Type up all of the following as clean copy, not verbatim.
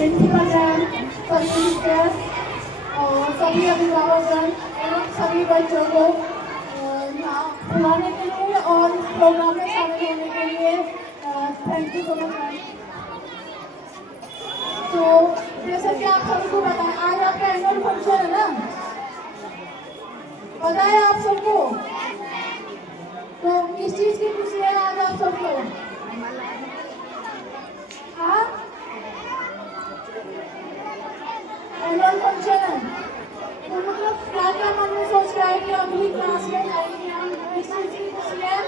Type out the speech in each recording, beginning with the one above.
Principal ma'am, सभी teachers और सभी अभिभावकगण एवं सभी बच्चों को यहाँ बुलाने के लिए और इस प्रोग्राम में शामिल होने के लिए thank you so much ma'am. तो जैसे कि आप सबको पता है, आज आपका एनुअल फंक्शन है ना, पता है आप सबको? तो किस चीज की खुशी है आज आप सबको? हाँ, एनुअल फंक्शन है, तो मतलब क्या क्या मन में सोच रहा है कि अगली क्लास में जाएंगे हम, इस चीज की खुशी है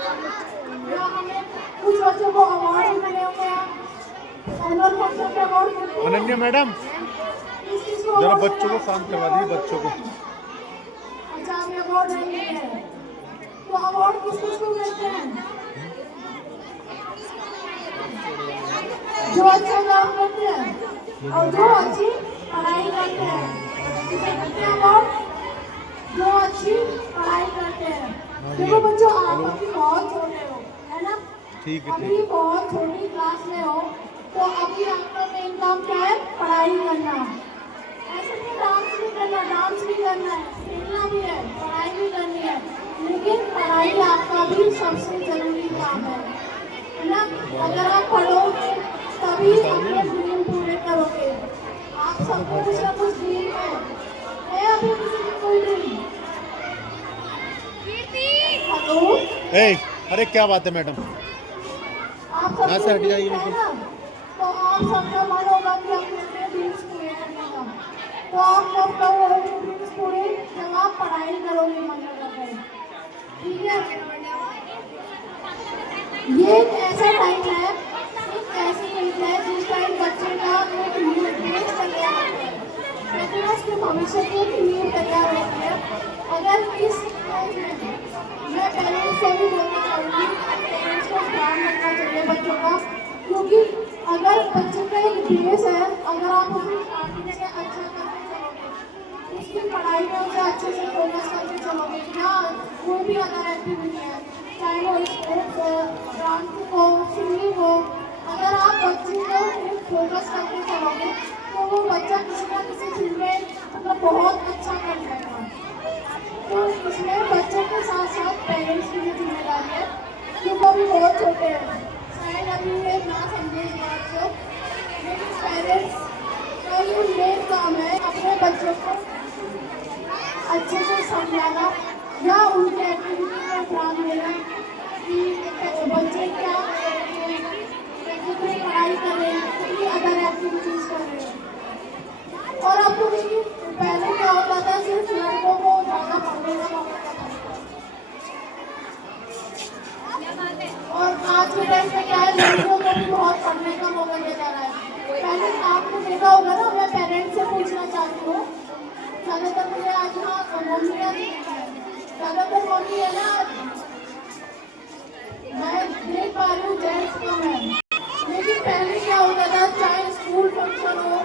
या हमें कुछ बच्चों को अवार्ड मिले होंगे? एनुअल फंक्शन पे अवार्ड मिलते हैं? अनन्या मैडम जरा बच्चों को शांत करवा दीजिए, बच्चों को। अच्छा, हमें अवार्ड नहीं मिले हैं, तो अवार्ड किस किस को मिलते हैं? जो अच्छा काम करते हैं और जो अच्छी पढ़ाई करते हैं, किसे मिलते हैं अवार्ड? जो अच्छी पढ़ाई करते हैं। देखो बच्चों, आप अभी बहुत छोटे हो, है ना? ठीक है, अभी बहुत छोटी क्लास में हो, तो अभी आपका मेन काम क्या है? पढ़ाई करना। ऐसे नहीं डांस भी करना, डांस भी करना है, खेलना भी है, पढ़ाई भी करनी है, लेकिन पढ़ाई आपका भी सबसे जरूरी काम है ना? अगर आप पढ़ोगे तभी अपने ड्रीम पूरे करोगे। आप सबको कुछ ना कुछ ड्रीम है अभी किसी की कोई ड्रीम? हेलो, अरे क्या बात है मैडम, आप यहाँ से हट जाइए। तो आप सबका मन होगा कि अपने ड्रीम्स पूरे करने का, तो आप कब करोगे ड्रीम्स पूरे? जब आप पढ़ाई करोगे मन लगाकर, ठीक है? ये एक ऐसा टाइम है, एक ऐसी एज है जिस टाइम बच्चे का एक नींव तैयार होती है, कहते हैं उसके भविष्य की एक नींव तैयार होती है। अगर इस एज में मैं पेरेंट्स से भी बोलना चाहूँगी, पेरेंट्स को ध्यान रखना चाहिए बच्चों का, क्योंकि अगर बच्चे का एक बेस है, अगर आप उसे स्टार्टिंग से अच्छा करके चलोगे, उसकी पढ़ाई में उसे अच्छे से फोकस करके चलोगे, या कोई भी अदर एक्टिविटी है, चाहे वो स्पोर्ट्स हो, डांसिंग हो, सिंगिंग हो, अगर आप बच्चे को फोकस करके चलोगे तो वो बच्चा किसी ना किसी फील्ड में मतलब बहुत अच्छा कर जाएगा। तो इसमें बच्चों के साथ साथ पेरेंट्स की भी जिम्मेदारी है, क्योंकि अभी बहुत छोटे हैं, शायद अभी ये ना समझे इस बात को, लेकिन पेरेंट्स का ये मेन काम है अपने बच्चों को अच्छे से समझाना या उनके एक्टिविटी में ध्यान देना कि बच्चे क्या पढ़ाई कर रहे हैं, कितनी अदर एक्टिविटीज कर रहे हैं। और आपको देखिए, पहले क्या होता था, सिर्फ लड़कों को ज़्यादा पढ़ने का मौका था, और आज के टाइम में क्या है, लड़कियों को भी बहुत पढ़ने का मौका दिया जा रहा है। पहले आपने देखा होगा ना, मैं पेरेंट्स से पूछना चाहती हूँ, ज़्यादातर मुझे आज यहाँ मम्मियाँ दिखता है, ज़्यादातर मम्मी है ना, मैं देख पा रही हूँ जेंट्स कम है, लेकिन पहले क्या होता था, चाहे स्कूल फंक्शन हो,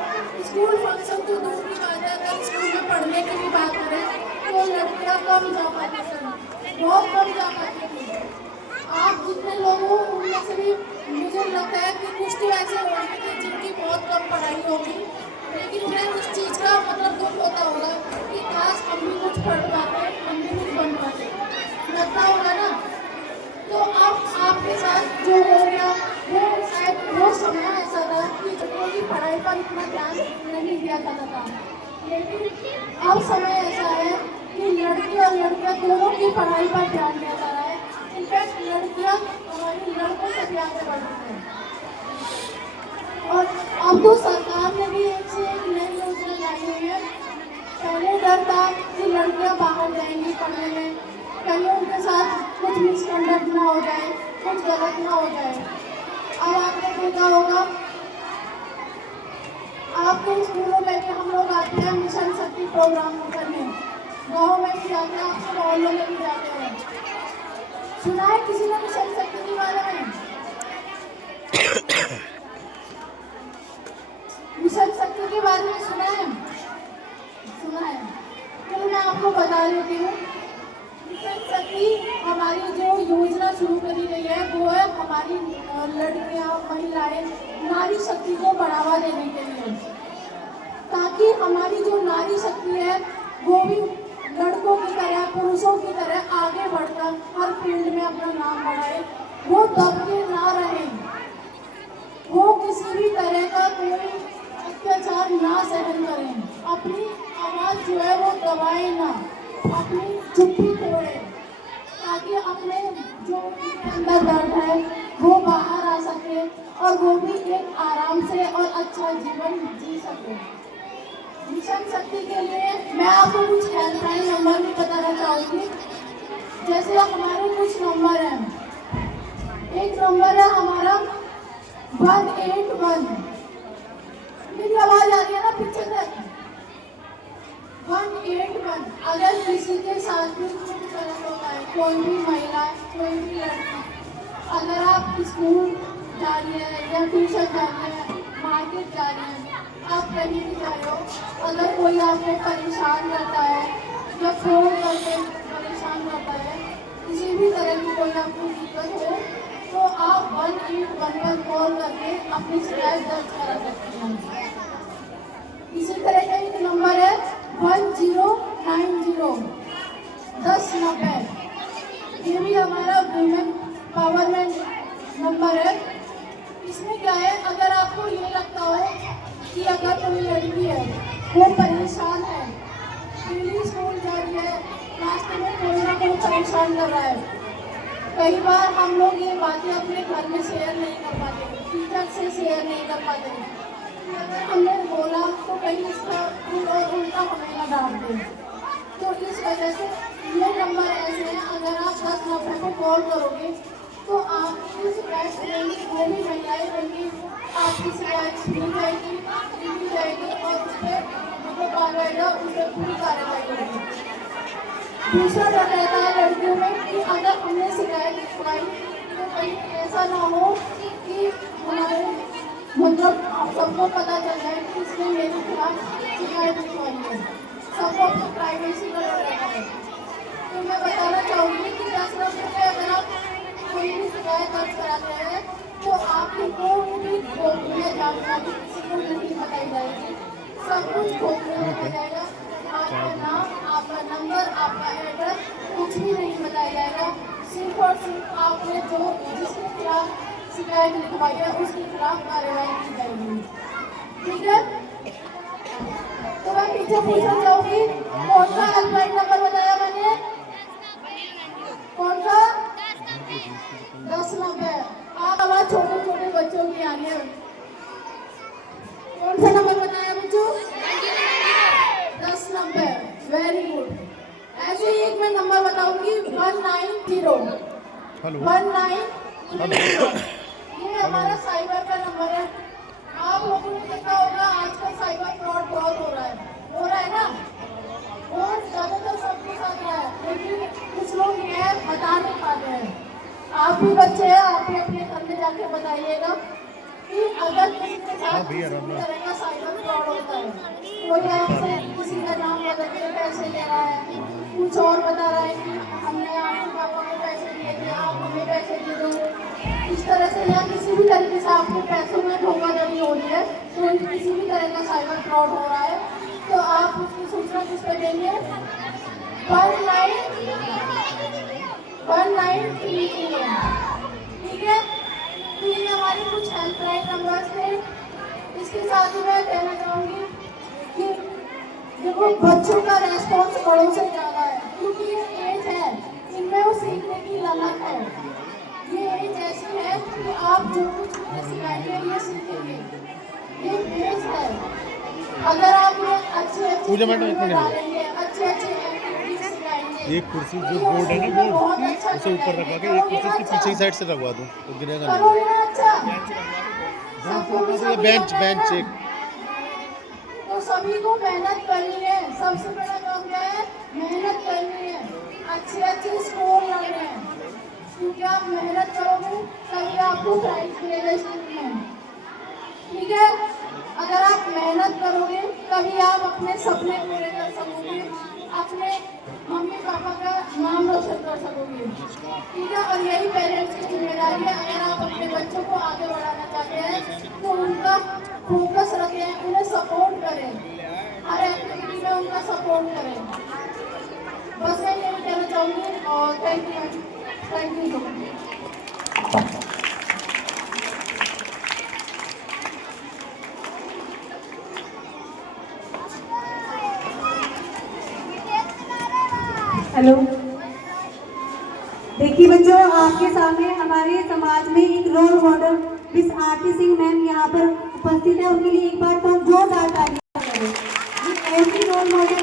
स्कूल फंक्शन तो दूर की बात है, अगर स्कूल में पढ़ने की भी बात करें तो लड़कियाँ कम जा पाती थी, बहुत कम जा पाती थी। आप जितने लोग हो उनमें से भी मुझे लगता है कि कुछ तो ऐसे होंगे कि जिनकी बहुत कम पढ़ाई होगी, लेकिन उन्हें उस चीज़ का मतलब दुख होता होगा कि काश हम भी कुछ पढ़ पाते, हम भी कुछ बन पाते, लगता होगा ना। तो अब आपके साथ जो हो गया वो शायद वो समय ऐसा था कि लड़कों की पढ़ाई पर इतना ध्यान नहीं दिया जाता था, लेकिन अब समय ऐसा है कि लड़की और लड़कियां दोनों की पढ़ाई पर ध्यान दिया जा रहा है। इनफैक्ट लड़कियां हमारी लड़कों से भी आगे बढ़ रही हैं, और अब तो सरकार ने भी एक से एक नई योजना लाई हुई है। पहले डर था कि लड़कियां बाहर जाएंगी पढ़ने में, कहीं उनके साथ कुछ मिसकंडक्ट ना हो जाए, कुछ गलत ना हो जाए। अब आपने देखा होगा, आपके स्कूलों में भी हम लोग आते हैं मिशन शक्ति प्रोग्राम करने, गाँव में भी जाते हैं, आपके मोहल्लों में भी जाते हैं। सुना है किसी ने मिशन शक्ति के बारे में? मिशन शक्ति के बारे में सुना है? सुना है, चलो मैं आपको बता देती हूँ। मिशन शक्ति हमारी जो योजना शुरू करी गई है वो है हमारी लड़कियां, महिलाएं, नारी शक्ति को बढ़ावा देने के लिए। ताकि हमारी जो नारी शक्ति है वो भी लड़कों की तरह, पुरुषों की तरह आगे बढ़कर हर फील्ड में अपना नाम बढ़ाए, वो दबके ना रहे, वो किसी भी तरह का कोई अत्याचार ना सहन करें, अपनी आवाज़ जो है वो दबाए ना, अपनी चुप्पी तोड़े, ताकि अपने जो उनके अंदर दर्द है वो बाहर आ सके और वो भी एक आराम से और अच्छा जीवन जी सके। मिशन शक्ति के लिए मैं आपको कुछ हेल्पलाइन नंबर भी बताना चाहूँगी। जैसे हमारे कुछ नंबर हैं, एक नंबर है हमारा 181। मेरी आवाज़ आ रही है ना पीछे से? 181। अगर किसी के साथ भी कुछ गलत होता है, कोई भी महिला, कोई भी लड़की, अगर आप स्कूल जा रही है या ट्यूशन जा रही है, मार्केट जा रही है, आप कहीं भी जा रहे हो, अगर कोई आपको परेशान करता है या फोन करके परेशान करता है, किसी भी तरह की कोई आपको दिक्कत हो, तो आप 181 पर कॉल करके अपनी शिकायत दर्ज करा सकते हैं। इसी तरह का एक नंबर है 1090 1090। ये भी हमारा वुमेन पावरमेंट नंबर है। इसमें क्या है, अगर आपको ये लगता हो कि अगर कोई लड़की है वो परेशान है, डेली स्कूल जा रही है, रास्ते में कोई ना कोई परेशान कर रहा है, कई बार हम लोग ये बातें अपने घर में शेयर नहीं कर पाते, टीचर से शेयर नहीं कर पाते, अगर हमने बोला तो कहीं इसका उल्टा हमें ना डांट दें। तो इस वजह से ये नंबर ऐसे हैं, अगर आप 1090 को कॉल करोगे तो आपकी शिकायत सुनेंगी, वो भी महिलाएं होंगी, आपकी शिकायत सुनी जाएगी, लिखी जाएगी और उस पर जो कार्रवाई है उस पर पूरी कार्रवाई होगी। दूसरा डर रहता है लड़कियों में कि अगर हमने शिकायत लिखवाई तो कहीं ऐसा ना हो कि हमारे मतलब सबको पता चल जाए कि इसने मेरे खिलाफ शिकायत लिखवाई है, सबको अपनी प्राइवेसी का डर रहता है। तो मैं बताना चाहूँगी कि 1090 पे अगर आप कोई भी शिकायत दर्ज कराते हैं तो आपकी कोई भी गोपनीय जानकारी किसी को नहीं बताई जाएगी, सब कुछ गोपनीय रखा जाएगा। आपका नाम, आपका नंबर, आपका एड्रेस कुछ भी नहीं बताया जाएगा, सिर्फ और सिर्फ आपने जो जिसके खिलाफ शिकायत लिखवाई है उसके खिलाफ कार्रवाई की जाएगी। ठीक है, तो मैं पीछे पूछना चाहूँगी कौन सा हेल्पलाइन नंबर बताया मैंने? कौन सा? 1090। आप आवाज छोटे छोटे बच्चों की आ रही है। कौन सा नंबर बताया बच्चों? 1090। Very good. ऐसे ही एक मैं नंबर बताऊंगी 190। 190। ये हमारा साइबर का नंबर है। आप लोगों ने देखा होगा आजकल साइबर फ्रॉड बहुत हो रहा है ना? और ज्यादातर सबके साथ है, लेकिन कुछ लोग ये बता नहीं पाते हैं। आप भी बच्चे हैं, आप भी अपने घर में जाके बताइएगा कि अगर किसी के साथ किसी भी तरह का साइबर फ्रॉड होता है, कोई आपसे किसी का नाम बदल के पैसे ले रहा है, कुछ और बता रहा है कि हमने आपके पापा को पैसे दिए थे, आप हमें पैसे दे दो, इस तरह से या किसी भी तरीके से आपको पैसों में धोखाधड़ी हो रही है, तो किसी भी तरह का साइबर फ्रॉड हो रहा है, तो आप उसकी सूचना किस पर देंगे? 1933। ठीक है, तो ये हमारे कुछ हेल्पलाइन नंबर्स थे। इसके साथ ही मैं कहना चाहूँगी कि देखो बच्चों का रेस्पॉन्स बड़ों से ज़्यादा है, क्योंकि ये एज है, इनमें वो सीखने की ललक है। ये एज ऐसी है कि आप जो कुछ भी सिखाएंगे ये सीखेंगे, ये एज है। अगर आप ये अच्छे डालेंगे, अच्छे एक्टिविटीज सिखाएंगे, एक कुर्सी जो बोर्ड है ना, बोर्ड उसे ऊपर रखा के एक कुर्सी इसकी पीछे की साइड से लगवा दूं तो गिरेगा नहीं। करोगे ना? अच्छा, बेंच एक। तो सभी को मेहनत करनी है। सबसे बड़ा काम क्या है? मेहनत करनी है, अच्छे स्कोर लाने हैं, क्योंकि आप मेहनत करोगे तभी आपको प्राइज मिलेगा स्कूल में। ठीक है, अगर आप मेहनत करोगे तभी आप अपने सपने पूरे कर सकोगे, अपने मम्मी पापा का नाम रोशन कर सकोगे। ठीक है, और यही पेरेंट्स की जिम्मेदारी है। अगर आप अपने बच्चों को आगे बढ़ाना चाहते हैं तो उनका फोकस रखें, उन्हें सपोर्ट करें। हर एक्टिविटी में उनका सपोर्ट करें। बस मैं यही कहना चाहूँगी और thank you so much. Hello, देखिए बच्चों, आपके सामने हमारे समाज में एक रोल मॉडल मिस आरती सिंह मैम यहाँ पर उपस्थित है। उनके लिए एक बार तो जोरदार तालियां करें। एक ऐसी रोल मॉडल